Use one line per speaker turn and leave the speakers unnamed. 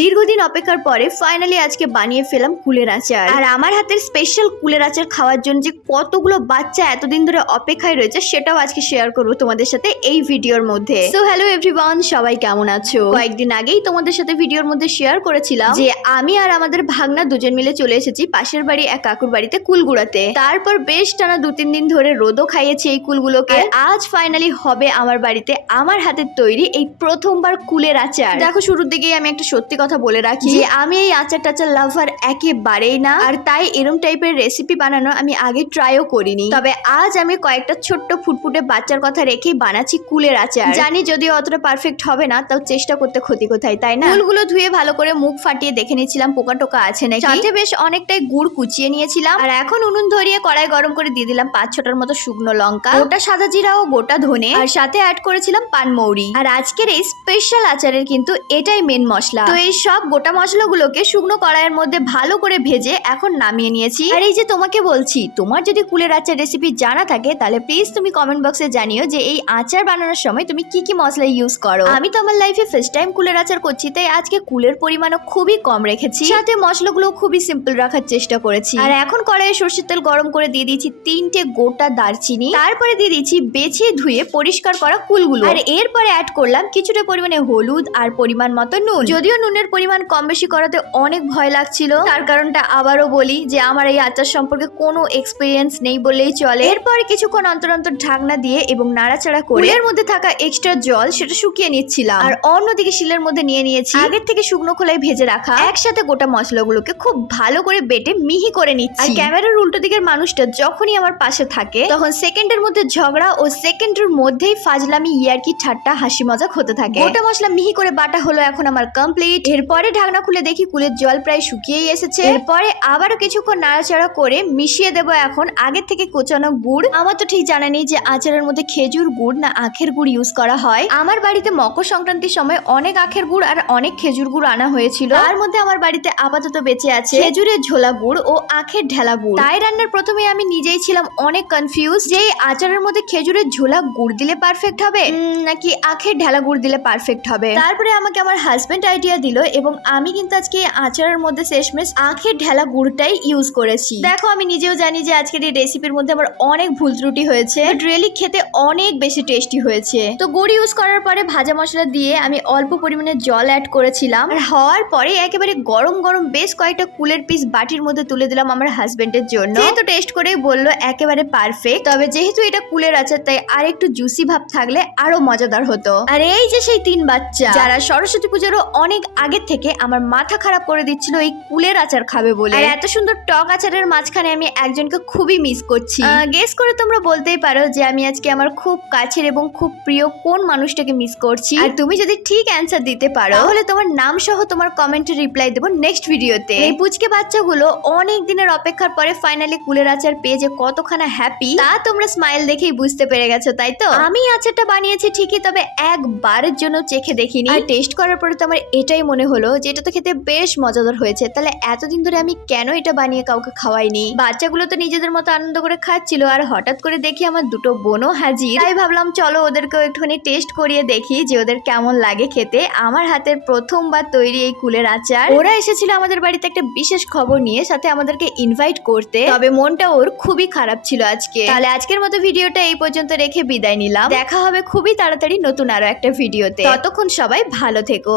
দীর্ঘদিন অপেক্ষার পরে ফাইনালি আজকে বানিয়ে ফেলাম কুলের আচার। আর আমার হাতের স্পেশাল কুলের আচার খাওয়ার জন্য যে কতগুলো বাচ্চা এতদিন ধরে অপেক্ষায় রয়েছে, সেটাও আজকে শেয়ার করব তোমাদের সাথে এই ভিডিওর মধ্যে। সো হ্যালো এভরিওয়ান সবাই কেমন আছো? কয়েকদিন আগেই তোমাদের সাথে ভিডিওর মধ্যে শেয়ার করেছিলাম যে আমি আর আমাদের ভাগনা দুজন মিলে চলে এসেছি পাশের বাড়ি এক কাকুর বাড়িতে কুল গুড়াতে। তারপর বেশ টানা দু তিন দিন ধরে রোদও খাইয়েছি এই কুলগুলোকে। আজ ফাইনালি হবে আমার বাড়িতে আমার হাতের তৈরি এই প্রথমবার কুলের আচার। দেখো, শুরুর দিকেই আমি একটা সত্যি বলে রাখি। যে আমি এই আচার টাচার লাভার একেবারেই না। আর তাই এরম টাইপের রেসিপি বানানো আমি আগে ট্রাইও করিনি। তবে আজ আমি কয়েকটা ছোট্ট ফুটফুটে বাচ্চার কথা রেখেই বানাচ্ছি কুলের আচার। জানি যদিও অতটা পারফেক্ট হবে না তাও চেষ্টা করতে ক্ষতি কোথায় তাই না? ফুলগুলো ধুয়ে ভালো করে মুখ ফাটিয়ে দেখে নিয়েছিলাম পোকা টোকা আছে নাকি? সাথে বেশ অনেকটাই গুড় কুচিয়ে নিয়েছিলাম। আর এখন উনুন ধরিয়ে কড়াই গরম করে দিয়ে দিলাম পাঁচ ছটার মতো শুকনো লঙ্কা। গোটা সাদা জিরা ও গোটা ধনে। আর সাথে অ্যাড করেছিলাম পানমৌরি আর আজকের এই স্পেশাল আচারের কিন্তু এটাই মেন মশলা। তো এই সব গোটা মশলাগুলোকে শুকনো কড়াইয়ের মধ্যে ভালো করে ভেজে এখন নামিয়ে নিয়েছি। আর এই যে তোমাকে বলছি, তোমার যদি কুলের আচার রেসিপি জানা থাকে, তাহলে প্লিজ তুমি কমেন্ট বক্সে জানিও যে এই আচার বানানোর সময় তুমি কি কি মশলা ইউজ করো। আমি তো আমার লাইফে ফার্স্ট টাইম কুলের আচার করছি, তাই আজকে কুলের পরিমাণও খুবই কম রেখেছি। সাথে মশলাগুলো খুবই সিম্পল রাখার চেষ্টা করেছি। আর এখন কড়াইয়ে সর্ষের তেল গরম করে দিয়ে দিয়েছি তিনটে গোটা দারচিনি। তারপরে দিয়ে দিয়েছি বেছে ধুয়ে পরিষ্কার করা কুলগুলো। আর এরপরে অ্যাড করলাম কিছুটা পরিমাণে হলুদ আর পরিমাণ মতো নুন। যদিও নুনের পরিমাণ কম বেশি করাতে অনেক ভয় লাগছিল। তার কারণটা আবারও বলি যে আমার এই আচার সম্পর্কে কোনো এক্সপিরিয়েন্স নেই বললেই চলে। এরপরে কিছুক্ষণ অন্তর অন্তর ঢাকনা দিয়ে এবং নাড়াচাড়া করে এর মধ্যে থাকা এক্সট্রা জল সেটা শুকিয়ে নিচ্ছিলাম। আর অন্যদিকে শিলের মধ্যে নিয়ে নিয়েছি আগের থেকে শুকনো খোলায় ভেজে রাখা একসাথে গোটা মশলাগুলোকে খুব ভালো করে বেটে মিহি করে নিচ্ছি। আর ক্যামেরার উল্টো দিকের মানুষটা যখনই আমার পাশে থাকে তখন সেকেন্ডের মধ্যে ঝগড়া ও সেকেন্ডের মধ্যেই ফাজলামি ইয়ারকি ঠাট্টা হাসি মজাক হতে থাকে। গোটা মশলা মিহি করে বাটা হলো এখন আমার কমপ্লিট এরপরে ঢাকনা খুলে দেখি কুলের জল প্রায় শুকিয়েই এসেছে। এরপরে আবারও কিছুক্ষণ নাড়াচাড়া করে মিশিয়ে দেবো এখন আগের থেকে কোচানো গুড়। আমার তো ঠিক জানা নেই যে আচারের মধ্যে খেজুর গুড় না আখের গুড় ইউজ করা হয়। আমার বাড়িতে মকর সংক্রান্তির সময় অনেক আখের গুড় আর অনেক খেজুর গুড় আনা হয়েছিল। তার মধ্যে আমার বাড়িতে আপাতত বেঁচে আছে খেজুরের ঝোলা গুড় ও আখের ঢেলা গুড়। তাই রান্নার প্রথমে আমি নিজেই ছিলাম অনেক কনফিউজ যে আচারের মধ্যে খেজুরের ঝোলা গুড় দিলে পারফেক্ট হবে? নাকি আখের ঢেলা গুড় দিলে পারফেক্ট হবে? তারপরে আমাকে আমার হাজবেন্ড আইডিয়া দিল এবং আমি কিন্তু আজকে আচারের মধ্যে শেষমেশ আখের ঢেলা গুড়টাই ইউজ করেছি। দেখো, আমি নিজেও জানি যে আজকের এই রেসিপির মধ্যে আমার অনেক ভুল ত্রুটি হয়েছে। রিয়েলি খেতে অনেক বেশি টেস্টি হয়েছে। তো গুড় ইউজ করার পরে ভাজা মশলা দিয়ে আমি অল্প পরিমাণে জল অ্যাড করেছিলাম। আর হওয়ার পরে একেবারে গরম গরম বেশ কয়েকটা কুলের পিস বাটির মধ্যে তুলে দিলাম আমার হাজবেন্ডের জন্য। যেহেতু টেস্ট করে বলল, একেবারে পারফেক্ট তবে যেহেতু এটা কুলের আচার, তাই আর একটু জুসি ভাব থাকলে আরও মজাদার হতো। আর এই যে সেই তিন বাচ্চা, যারা সরস্বতী পুজোরও অনেক আগের থেকে আমার মাথা খারাপ করে দিচ্ছিল এই কুলের আচার খাবে বলে। আর এত সুন্দর টক আচারের মাঝখানে আমি একজনকে খুবই মিস করছি। গেস করে তোমরা বলতেই পারো যে আমি আজকে আমার খুব কাছের এবং খুব প্রিয় কোন মানুষটাকে মিস করছি। আর তুমি যদি ঠিক অ্যান্সার দিতে পারো তাহলে তোমার নাম সহ তোমার কমেন্টে রিপ্লাই দেবো নেক্সট ভিডিওতে এই পুচকে বাচ্চাগুলো অনেক দিনের অপেক্ষার পরে ফাইনালি কুলের আচার পেয়ে যে কতখানা হ্যাপি তা তোমরা স্মাইল দেখেই বুঝতে পেরে গেছো তাই তো? আমি আচারটা বানিয়েছি ঠিকই তবে একবারের জন্য চেখে দেখিনি। আর টেস্ট করার পরে তো আমার এটাই মনে হলো যে এটা তো খেতে বেশ মজাদার হয়েছে। তাহলে এতদিন ধরে আমি কেন এটা বানিয়ে কাউকে খাওয়াইনি? বাচ্চাগুলো তো নিজেদের মতো আনন্দ করে খাচ্ছিল আর হঠাৎ করে দেখি আমার দুটো বোনও হাজির। তাই ভাবলাম, চলো ওদেরকেও একটুখানি টেস্ট করিয়ে দেখি যে ওদের কেমন লাগে খেতে। আমার হাতের প্রথমবার তৈরি এই কুলের আচার। ওরা এসেছিল আমাদের বাড়িতে একটা বিশেষ খবর নিয়ে, সাথে আমাদেরকে ইনভাইট করতে। তবে মনটা ওর খুবই খারাপ ছিল আজকে। তাহলে আজকের মতো ভিডিওটা এই পর্যন্ত রেখে বিদায় নিলাম। দেখা হবে খুবই তাড়াতাড়ি নতুন আরও একটা ভিডিওতে। ততক্ষণ সবাই ভালো থেকো।